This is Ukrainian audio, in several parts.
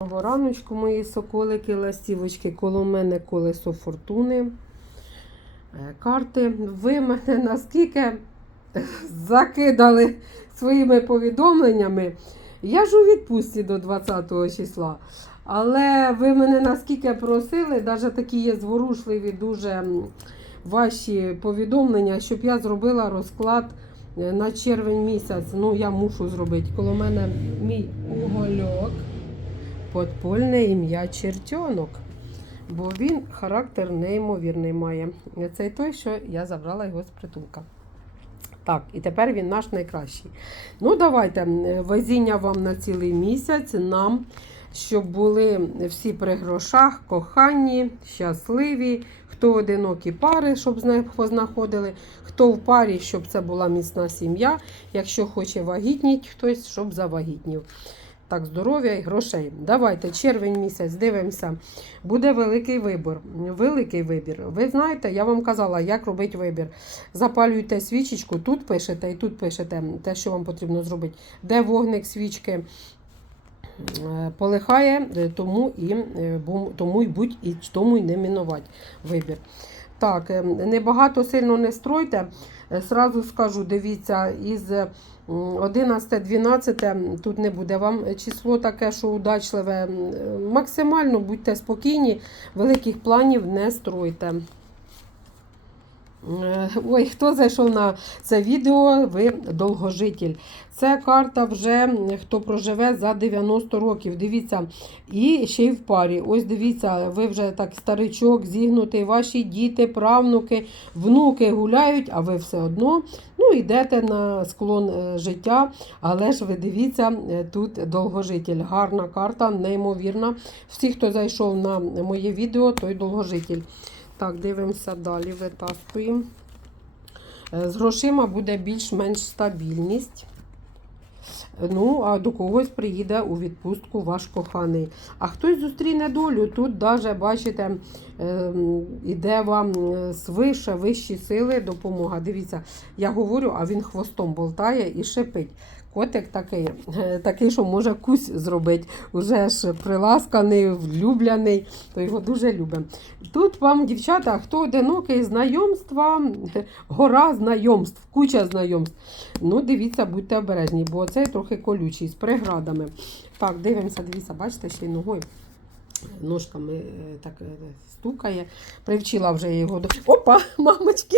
Раночку, мої соколики, ластівочки, коло мене колесо фортуни. Е, Карти. Ви мене наскільки закидали своїми повідомленнями. Я ж у відпустці до 20 числа. Але ви мене наскільки просили, навіть такі є зворушливі, дуже ваші повідомлення, щоб я зробила розклад е, на червень місяць. Ну, я мушу зробити. Коло мене мій угольок. Подпольне ім'я Чертьонок. Бо він характер неймовірний має. Це той, що я забрала його з притулка. Так, і тепер він наш найкращий. Ну, давайте везіння вам на цілий місяць, нам, щоб були всі при грошах, коханні, щасливі, хто одинокі пари, щоб зна- познаходили, хто в парі, щоб це була міцна сім'я. Якщо хоче вагітніть хтось, щоб завагітнів. Так, здоров'я і грошей. Давайте, червень місяць, дивимося. Буде великий вибір. Великий вибір. Ви знаєте, я вам казала, як робити вибір. Запалюйте свічечку, тут пишете і тут пишете те, що вам потрібно зробити. Де вогник свічки е, полихає, е, тому і, е, тому й будь і тому й не мінувати вибір. Так, е, небагато сильно не стройте. Е, Сразу скажу, дивіться, із 11-12 тут не буде вам число таке, що удачливе. Максимально будьте спокійні, великих планів не стройте. Е, Ой, хто зайшов на це відео, ви довгожитель. Це карта вже хто проживе за 90 років. Дивіться, і ще й в парі. Ось дивіться, ви вже так старичок, зігнутий, ваші діти, правнуки, внуки гуляють, а ви все одно ну, йдете на склон е, життя. Але ж ви дивіться, е, тут довгожитель. Гарна карта, неймовірна. Всі, хто зайшов на моє відео, той довгожитель. Так, дивимося далі, витаскуємо. Е, З грошима буде більш-менш стабільність. Ну, а до когось приїде у відпустку ваш коханий. А хтось зустріне долю. Тут навіть, бачите, ем, іде вам е, свише, вищі сили допомога. Дивіться, я говорю, а він хвостом болтає і шипить. Котик такий, такий, що може кусь зробити. Уже ж приласканий, влюблений, то його дуже любимо. Тут вам, дівчата, хто одинокий, знайомства, гора знайомств, куча знайомств. Ну, дивіться, будьте обережні, бо цей трохи колючий, з преградами. Так, дивимося, дивіться, бачите, ще й ногою. Ножками е, так е, стукає. Привчила вже його. Опа, мамочки!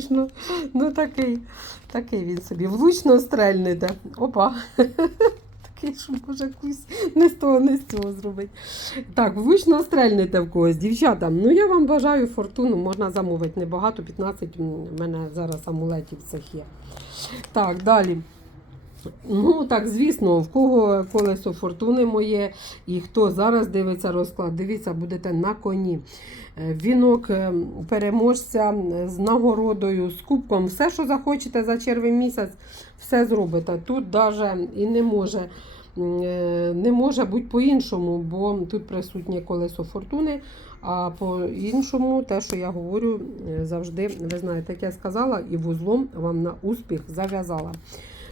Смішно. Ну такий, такий він собі. Влучно стрельнете. Опа. Такий, що може якусь не з того, не з цього зробить. Так, влучно стрельнете в когось. Дівчата, ну я вам бажаю фортуну, можна замовити небагато, 15 в мене зараз амулетів цих є. Так, далі. Ну, так, звісно, в кого колесо фортуни моє, і хто зараз дивиться розклад, дивіться, будете на коні. Е, Вінок е, переможця е, з нагородою, з кубком, все, що захочете за червень місяць, все зробите. Тут навіть і не може. Не може бути по-іншому, бо тут присутнє колесо фортуни, а по-іншому, те, що я говорю, завжди, ви знаєте, як я сказала, і вузлом вам на успіх зав'язала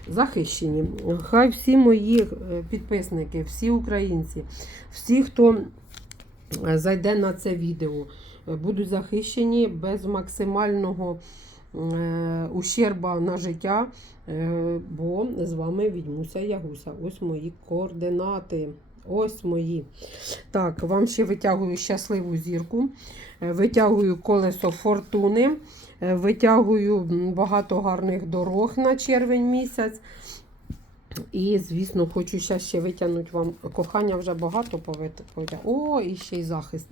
захищені. Хай всі мої е, підписники, всі українці, всі, хто е, зайде на це відео, будуть захищені без максимального е, ущерба на життя, бо з вами відьмуся Ягуся. Ось мої координати. Ось мої. Так, вам ще витягую щасливу зірку, е, витягую колесо фортуни. Е, Витягую багато гарних дорог на червень місяць. І, звісно, хочу ще, витягнути вам кохання вже багато повитягнути. О, і ще й захист.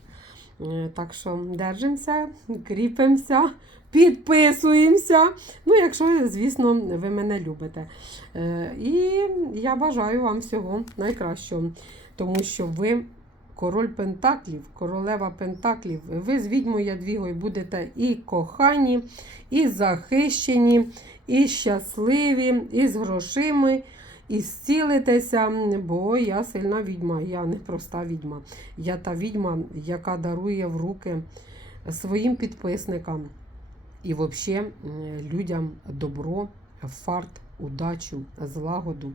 Е, Так що держимося, кріпимося, підписуємося. Ну, якщо, звісно, ви мене любите. Е, І я бажаю вам всього найкращого, тому що ви король Пентаклів, королева Пентаклів. Ви з відьмою Ядвігою будете і кохані, і захищені, і щасливі, і з грошима, і зцілитеся, бо я сильна відьма, я не проста відьма. Я та відьма, яка дарує в руки своїм підписникам і взагалі людям добро, фарт, удачу, злагоду,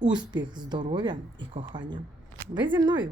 успіх, здоров'я і кохання. Ви зі мною!